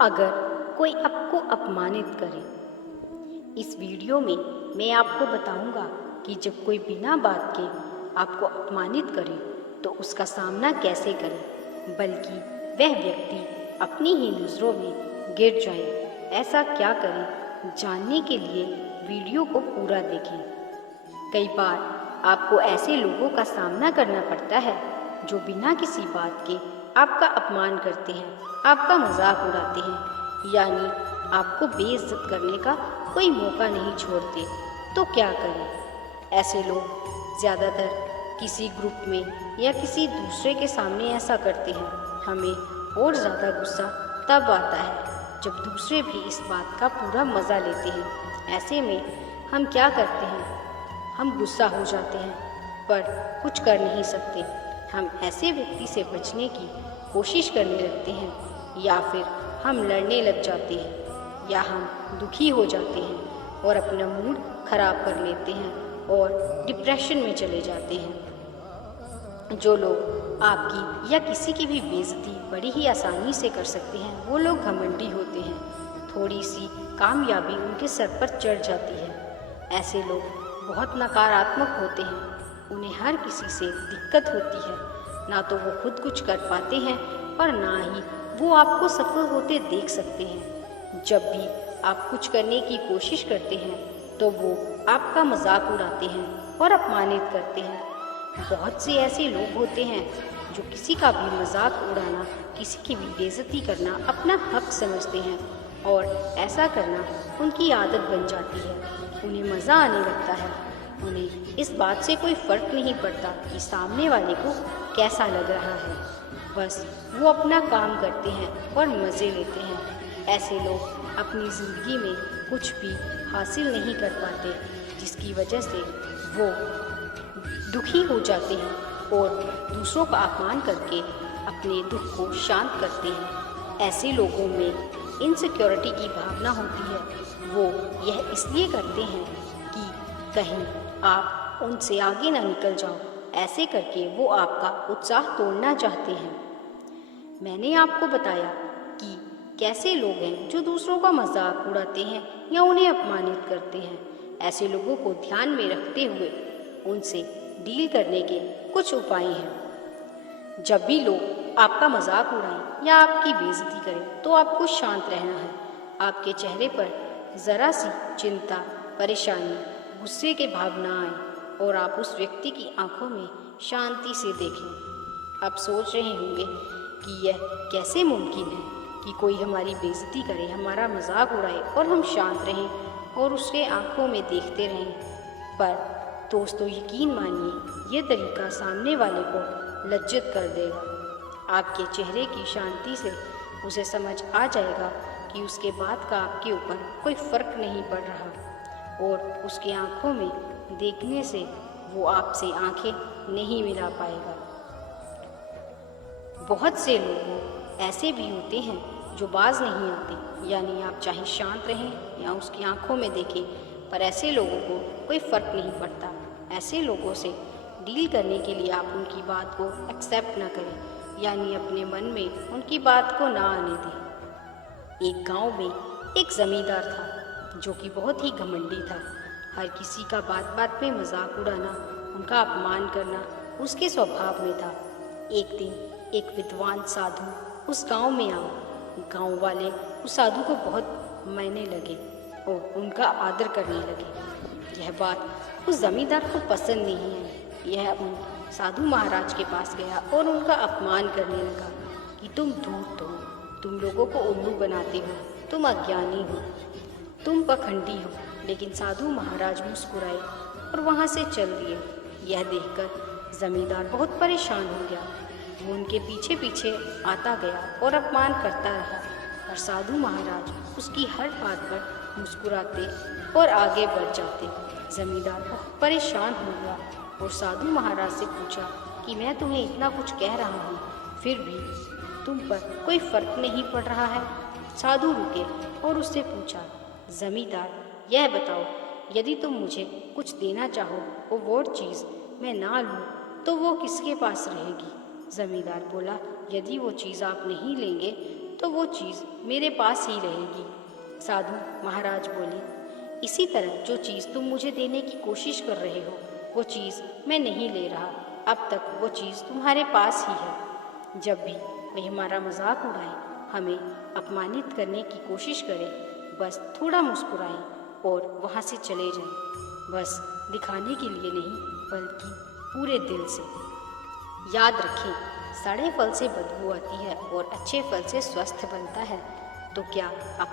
अगर कोई आपको अपमानित करे। इस वीडियो में मैं आपको बताऊंगा कि जब कोई बिना बात के आपको अपमानित करे तो उसका सामना कैसे करें, बल्कि वह व्यक्ति अपनी ही नज़रों में गिर जाए। ऐसा क्या करें, जानने के लिए वीडियो को पूरा देखें। कई बार आपको ऐसे लोगों का सामना करना पड़ता है जो बिना किसी बात के आपका अपमान करते हैं, आपका मजाक उड़ाते हैं, यानी आपको बेइज्जत करने का कोई मौका नहीं छोड़ते। तो क्या करें? ऐसे लोग ज़्यादातर किसी ग्रुप में या किसी दूसरे के सामने ऐसा करते हैं। हमें और ज़्यादा गुस्सा तब आता है जब दूसरे भी इस बात का पूरा मज़ा लेते हैं। ऐसे में हम क्या करते हैं? हम गुस्सा हो जाते हैं पर कुछ कर नहीं सकते। हम ऐसे व्यक्ति से बचने की कोशिश करने लगते हैं, या फिर हम लड़ने लग जाते हैं, या हम दुखी हो जाते हैं और अपना मूड खराब कर लेते हैं और डिप्रेशन में चले जाते हैं। जो लोग आपकी या किसी की भी बेइज्जती बड़ी ही आसानी से कर सकते हैं, वो लोग घमंडी होते हैं। थोड़ी सी कामयाबी उनके सर पर चढ़ जाती है। ऐसे लोग बहुत नकारात्मक होते हैं। उन्हें हर किसी से दिक्कत होती है। ना तो वो खुद कुछ कर पाते हैं और ना ही वो आपको सफल होते देख सकते हैं। जब भी आप कुछ करने की कोशिश करते हैं तो वो आपका मजाक उड़ाते हैं और अपमानित करते हैं। बहुत से ऐसे लोग होते हैं जो किसी का भी मजाक उड़ाना, किसी की भी बेइज्जती करना अपना हक समझते हैं और ऐसा करना उनकी आदत बन जाती है। उन्हें मज़ा आने लगता है। उन्हें इस बात से कोई फ़र्क नहीं पड़ता कि सामने वाले को कैसा लग रहा है। बस वो अपना काम करते हैं और मज़े लेते हैं। ऐसे लोग अपनी ज़िंदगी में कुछ भी हासिल नहीं कर पाते, जिसकी वजह से वो दुखी हो जाते हैं और दूसरों का अपमान करके अपने दुख को शांत करते हैं। ऐसे लोगों में इनसिक्योरिटी की भावना होती है। वो यह इसलिए करते हैं कि कहीं आप उनसे आगे ना निकल जाओ। ऐसे करके वो आपका उत्साह तोड़ना चाहते हैं। मैंने आपको बताया कि कैसे लोग हैं जो दूसरों का मजाक उड़ाते हैं या उन्हें अपमानित करते हैं। ऐसे लोगों को ध्यान में रखते हुए उनसे डील करने के कुछ उपाय हैं। जब भी लोग आपका मजाक उड़ाएं या आपकी बेइज्जती करें तो आपको शांत रहना है। आपके चेहरे पर ज़रा सी चिंता, परेशानी, गुस्से की भावना आए और आप उस व्यक्ति की आंखों में शांति से देखें। आप सोच रहे होंगे कि यह कैसे मुमकिन है कि कोई हमारी बेइज्जती करे, हमारा मजाक उड़ाए और हम शांत रहें और उसके आंखों में देखते रहें। पर दोस्तों, यकीन मानिए, ये तरीका सामने वाले को लज्जित कर देगा। आपके चेहरे की शांति से उसे समझ आ जाएगा कि उसके बात का आपके ऊपर कोई फ़र्क नहीं पड़ रहा और उसकी आंखों में देखने से वो आपसे आंखें नहीं मिला पाएगा। बहुत से लोग ऐसे भी होते हैं जो बाज नहीं आते, यानी आप चाहे शांत रहें या उसकी आंखों में देखें, पर ऐसे लोगों को कोई फ़र्क नहीं पड़ता। ऐसे लोगों से डील करने के लिए आप उनकी बात को एक्सेप्ट ना करें, यानी अपने मन में उनकी बात को ना आने दें। एक गांव में एक ज़मींदार था जो कि बहुत ही घमंडी था। हर किसी का बात बात में मजाक उड़ाना, उनका अपमान करना उसके स्वभाव में था। एक दिन एक विद्वान साधु उस गांव में आए। गांव वाले उस साधु को बहुत मानने लगे और उनका आदर करने लगे। यह बात उस जमींदार को पसंद नहीं आई। यह उन साधु महाराज के पास गया और उनका अपमान करने लगा कि तुम धूर्त हो, तुम लोगों को उल्लू बनाते हो, तुम अज्ञानी हो, तुम पखंडी हो। लेकिन साधु महाराज मुस्कुराए और वहाँ से चल दिए। यह देखकर जमींदार बहुत परेशान हो गया। वो उनके पीछे पीछे आता गया और अपमान करता रहा, और साधु महाराज उसकी हर बात पर मुस्कुराते और आगे बढ़ जाते। जमींदार बहुत परेशान हो गया और साधु महाराज से पूछा कि मैं तुम्हें इतना कुछ कह रहा हूँ, फिर भी तुम पर कोई फ़र्क नहीं पड़ रहा है। साधु रुके और उससे पूछा, जमींदार, यह बताओ, यदि तुम मुझे कुछ देना चाहो और वो चीज़ मैं ना लूँ तो वो किसके पास रहेगी? जमींदार बोला, यदि वो चीज़ आप नहीं लेंगे तो वो चीज़ मेरे पास ही रहेगी। साधु महाराज बोले, इसी तरह जो चीज़ तुम मुझे देने की कोशिश कर रहे हो वो चीज़ मैं नहीं ले रहा। अब तक वो चीज़ तुम्हारे पास ही है। जब भी वे हमारा मजाक उड़ाए, हमें अपमानित करने की कोशिश करें, बस थोड़ा मुस्कुराएं और वहाँ से चले जाएं। बस दिखाने के लिए नहीं, बल्कि पूरे दिल से। याद रखें, सड़े फल से बदबू आती है और अच्छे फल से स्वस्थ बनता है। तो क्या आप